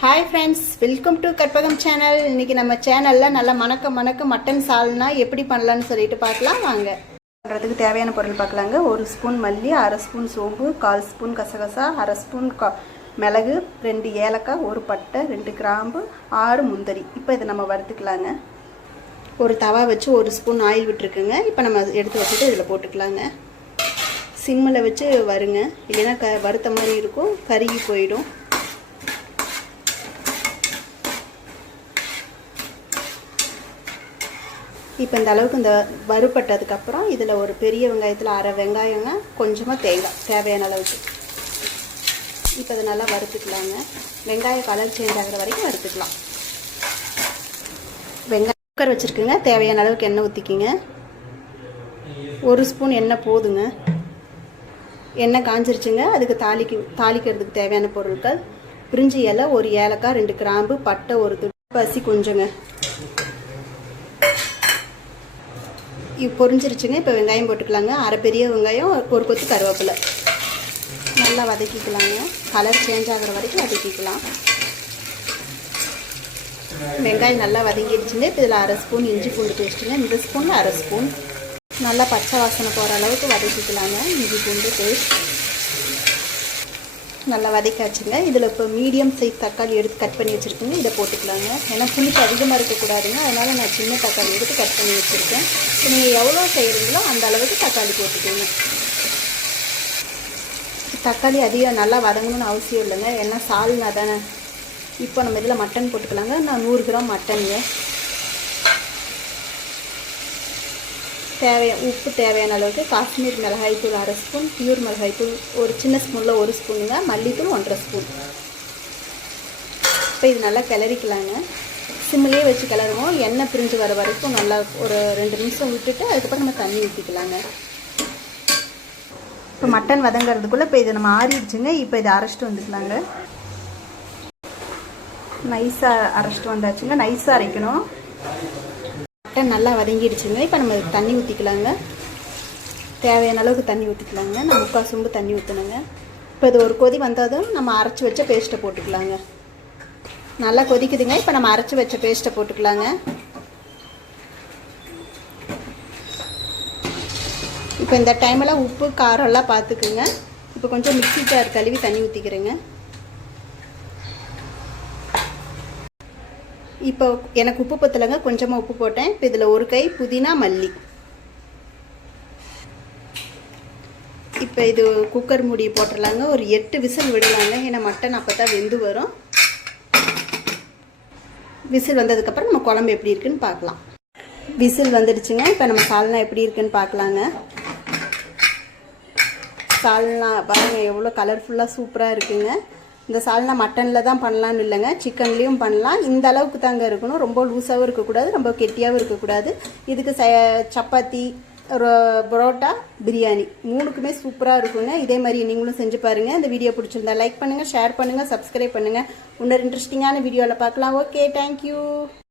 Hi friends welcome to Karpagam channel. இன்னைக்கு நம்ம சேனல்ல நல்ல மணக்க மட்டன் சால்னா எப்படி பண்ணலாம்னு சொல்லிட்டு பார்க்கலாம் வாங்க। பண்றதுக்கு தேவையான பொருள் பார்க்கலாங்க। 1 ஸ்பூன் மல்லி, 1/2 ஸ்பூன் சோம்பு, 1/4 ஸ்பூன் கசகசா, 1/2 ஸ்பூன் மிளகு, 2 ஏலக்காய், 1 பட்டை, 2 கிராம்பு, 6 முந்திரி। இப்போ இத நம்ம வறுத்துக்கலாங்க। ஒரு தவா வச்சு 1 ஸ்பூன் ஆயில் விட்டுருக்குங்க। இப்போ நம்ம எடுத்து வச்சிட்டு இதல போட்டுக்கலாங்க। சிம்மில் வச்சு வருங்க, இல்லைன்னா வறுத்த மாதிரி இருக்கும், கருகி போயிடும்। இப்போ இந்த அளவுக்கு இந்த வறுபட்டதுக்கப்புறம் இதில் ஒரு பெரிய வெங்காயத்தில் அரை வெங்காயங்க, கொஞ்சமாக தேங்காய் தேவையான அளவுக்கு இப்போ அதை நல்லா வறுத்துக்கலாங்க। வெங்காயம் கலர் சேஞ்ச் ஆகிற வரைக்கும் வறுத்துக்கலாம்। வெங்காயம் குக்கர் வச்சுருக்குங்க, தேவையான அளவுக்கு எண்ணெய் ஊற்றிக்கிங்க। 1 ஸ்பூன் எண்ணெய் போதுங்க। எண்ணெய் காஞ்சிருச்சுங்க, அதுக்கு தாளிக்கிறதுக்கு தேவையான பொருட்கள்: பிரிஞ்சி இலை, 1 ஏலக்காய், 2 கிராம்பு, பட்டை, 1 துண்டு, பசி கொஞ்சங்க। பொரிஞ்சிருச்சுங்க। இப்போ வெங்காயம் போட்டுக்கலாங்க। அரை பெரிய வெங்காயம், 1 கொத்து கருவேப்பிலை நல்லா வதக்கிக்கலாங்க। கலர் சேஞ்ச் ஆகிற வரைக்கும் வதக்கிக்கலாம்। வெங்காயம் நல்லா வதங்கிடுச்சுங்க। இப்போ இதில் 1/2 ஸ்பூன் இஞ்சி பூண்டு பேஸ்ட்டுங்க, இந்த ஸ்பூனில் 1/2 ஸ்பூன் நல்லா பச்சை வாசனை போகிற அளவுக்கு வதக்கிக்கலாங்க। இஞ்சி பூண்டு பேஸ்ட் நல்லா வதக்காச்சுங்க। இதில் இப்போ மீடியம் சைஸ் தக்காளி எடுத்து கட் பண்ணி வச்சுருக்கேங்க, இதை போட்டுக்கலாங்க। ஏன்னா புளிப்பு அதிகமாக இருக்கக்கூடாதுங்க, அதனால் நான் சின்ன தக்காளி எடுத்து கட் பண்ணி வச்சுருக்கேன்। இப்போ நீங்கள் எவ்வளோ செய்கிறீங்களோ அந்த அளவுக்கு தக்காளி போட்டுக்கோங்க। தக்காளி அதிகம் நல்லா வதங்கணும்னு அவசியம் இல்லைங்க, ஏன்னா சால்னா தானே। இப்போ நம்ம இதில் மட்டன் போட்டுக்கலாங்க। நான் 100 கிராம் மட்டனுங்க। உப்பு தேவையான அளவுக்கு, காஷ்மீர் மிளகாய்த்தூள் 1/2 ஸ்பூன், பியூர் மிளகாய்த்தூள் ஒரு சின்ன ஸ்பூனில் 1 ஸ்பூனுங்க, மல்லித்தூள் 1/2 ஸ்பூன்। இப்போ இது நல்லா கிளறிக்கலாங்க। சிம்மிலே வச்சு கிளறுவோம், எண்ணெய் பிரிஞ்சு வர வரைக்கும் நல்லா ஒரு 2 நிமிஷம் விட்டுட்டு அதுக்கப்புறம் நம்ம தண்ணி ஊற்றிக்கலாங்க। இப்போ மட்டன் வதங்கிறதுக்குள்ளே இப்போ இதை நம்ம ஆறிடுச்சுங்க। இப்போ இதை அரைச்சிட்டு வந்துக்கலாங்க। நைஸாக அரைச்சிட்டு வந்தாச்சுங்க, நைஸாக அரைக்கணும்। மட்டன் நல்லா வதங்கிடுச்சுங்க। இப்போ நம்ம தண்ணி ஊற்றிக்கலாங்க, தேவையான அளவுக்கு தண்ணி ஊற்றிக்கலாங்க। நான் 3/4 சொம்பு தண்ணி ஊற்றணுங்க। இப்போ இது ஒரு கொதி வந்ததும் நம்ம அரைச்சி வச்ச பேஸ்ட்டை போட்டுக்கலாங்க। நல்லா கொதிக்குதுங்க, இப்போ நம்ம அரைச்சி வச்ச பேஸ்ட்டை போட்டுக்கலாங்க। இப்போ இந்த டைமில் உப்பு காரம்லாம் பார்த்துக்குங்க। இப்போ கொஞ்சம் மிக்ஸி ஜார் கழுவி தண்ணி ஊற்றிக்கிறேங்க। இப்போ எனக்கு உப்பு பத்தலைங்க, கொஞ்சமாக உப்பு போட்டேன்। இப்போ இதில் 1 கை புதினா, மல்லி। இப்போ இது குக்கர் மூடி போட்டுடலாங்க, ஒரு 8 விசில் விடலாங்க, ஏன்னா மட்டன் அப்போ தான் வெந்து வரும்। விசில் வந்ததுக்கப்புறம் நம்ம குழம்பு எப்படி இருக்குன்னு பார்க்கலாம்। விசில் வந்துடுச்சுங்க, இப்போ நம்ம சால்னா எப்படி இருக்குன்னு பார்க்கலாங்க। சால்னா பாருங்கள் எவ்வளோ கலர்ஃபுல்லாக சூப்பராக இருக்குங்க। இந்த சால்னா மட்டனில் தான் பண்ணலான்னு இல்லைங்க, சிக்கன்லேயும் பண்ணலாம்। இந்த அளவுக்கு தாங்க இருக்கணும், ரொம்ப லூஸாகவும் இருக்கக்கூடாது, ரொம்ப கெட்டியாகவும் இருக்கக்கூடாது। இதுக்கு சப்பாத்தி, பரோட்டா, பிரியாணி 3க்குமே சூப்பராக இருக்குங்க। இதே மாதிரி நீங்களும் செஞ்சு பாருங்கள்। இந்த வீடியோ பிடிச்சிருந்தா லைக் பண்ணுங்கள், ஷேர் பண்ணுங்கள், சப்ஸ்கிரைப் பண்ணுங்கள்। இன்னொரு இன்ட்ரெஸ்டிங்கான வீடியோவில் பார்க்கலாம்। Okay, thank you.